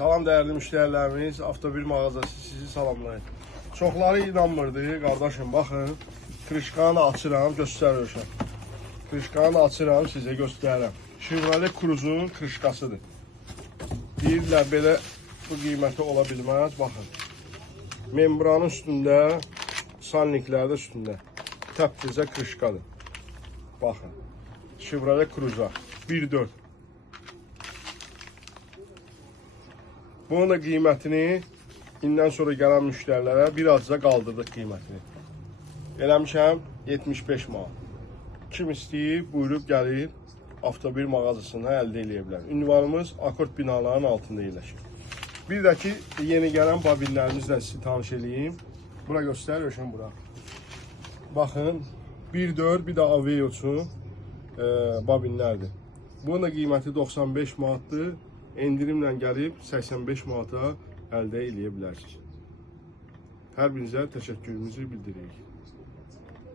Salam dəyərli müştərilərimiz, Avtobil mağazası sizi salamlayır. Çoxları inanmırdı, qardaşım, baxın. Krişkanı da açıram, göstərirəm. Krişkanı da açıram, sizə göstərirəm. Chevrolet Cruze'un krişkasıdır. Deyirlər, belə bu qiyməti ola bilməz, baxın. Membranın üstündə, sanniklərdə üstündə. Təptizə krişkadır. Baxın. Chevrolet Cruze 1.4. Bunun da qiymətini indən sonra gələn müştərilərə birazca qaldırdıq qiymətini. Eləmişəm 75 manat. Kim istəyir, buyurub gəlir Avtobil mağazasında əldə edə bilər. Ünvanımız Akord binaların altında yerləşir. Bir də ki, yeni gələn babinlərimizlə sizi tanış edeyim. Bura göstərir, bura. Baxın, 1.4 bir də Aveo üçün babinlərdir. Bunun da qiyməti 95 manatdır. Endirimlə gəlib 85 manata əldə edə bilərsiniz. Hər birinizə təşəkkürümüzü bildiririk.